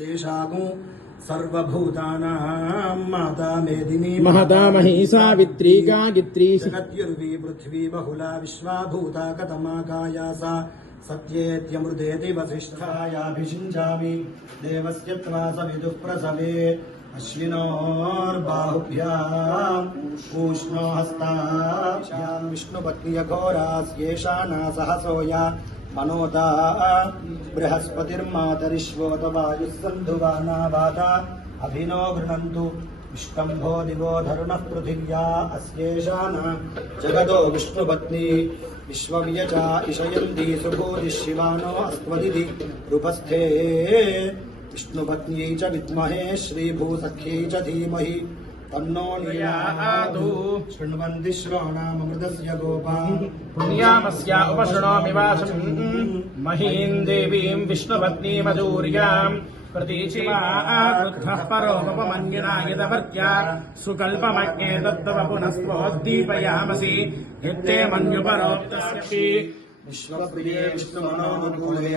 तेषागु सर्वभूतानां माता मेदिनी महतामही सावित्री गायत्री जगद्युर्वी पृथ्वी बहुला विश्वा भूता कतमाकाया सा सत्येत्यमृतेति वसिष्ठायाभिषिञ्चामि देवस्य त्वा सविदुः प्रसवे अश्विनोर्बाहुभ्याम् ऊष्णो हस्ताभ्याम् विष्णुपत्न्यघोरास्येषा नासहसोया मनोता बृहस्पतिर्मातरिश्वोत वायुः सन्धुवाना वाता अभिनो गृह्णन्तु विष्टम्भो दिवो धरुणः पृथिव्या अस्येषा न जगतो विष्णुपत्नी विश्वव्यचा इषयन्ती सुभूतिः शिवानो अस्त्वदिति रूपस्थे विष्णुपत्न्यै च विद्महे श्रीभूसख्यै च धीमहि तन्नो नियातु शृण्वन्ति श्रवणामृतस्य गोपाम् पुण्यामस्या उपशृणोमि वाचम् महीं देवीं विष्णुपत्नीमजूर्याम् प्रतीचिवाक्रुद्धः परोपमन्युना यदवर्त्या सुकल्पमज्ञे दत्तव पुनस्त्वोद्दीपयामसि यत्ते मन्युपरोक्तस्य विश्वप्रिये विष्णुमनोनुकूले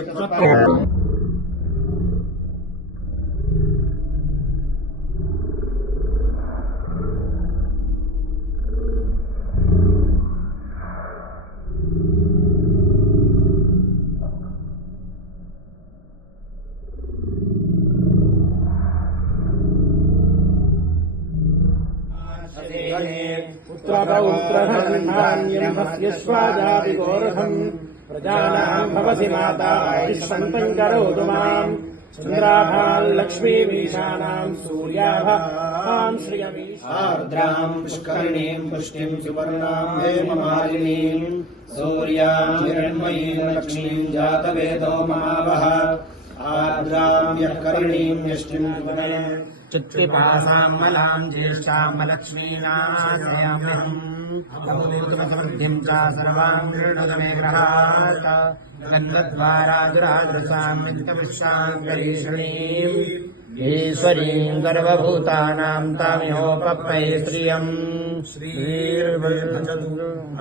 पुत्रपौत्रधन्धान्यम् हस्यश्वाजादिगोरथम् प्रजानाम् भवसि माता आयुष्मन्तम् करोतु माम् चन्द्राभाल्लक्ष्मीमीशानाम् सूर्याभाम् श्रियमीशार्द्राम् पुष्करिणीम् पुष्टिम् सुवर्णाम् हेममालिनीम् सूर्याम् हिरण्मयीम् लक्ष्मीम् जातवेदो ममावह आर्द्राम् यःकरिणीम् यष्टिम् चित्रिपासाम् मलाम् ज्येष्ठाम् लक्ष्मीनाश्रयाम्यहम् अभूतमसमृद्धिम् च सर्वाम् गृह्णुत मे ग्रहात् गन्धद्वारा दुरादृशाम् वित्तपुष्पाम् करीषणीम् ईश्वरीम् गर्वभूतानाम् तामिहोपप्पै श्रियम्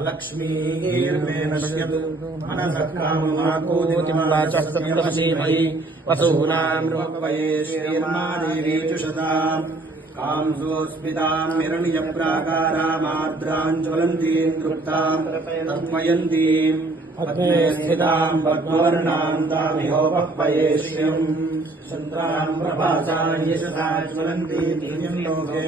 अलक्ष्मीर्मे नश्यतु मनसः काममाकूतिम् वाचः सप्तमसीमयि वसूनाम् रूपवये श्रीर्मा देवी जुषताम् कांसोऽस्मिताम् हिरण्यप्राकारामार्द्राम् ज्वलन्तीम् तृप्ताम् तर्पयन्तीम् पद्मे स्थिताम् पद्मवर्णाम् तामिहोपप्पये श्रियम् चन्द्राम् प्रभासाम् यशसा ज्वलन्तीम् लोके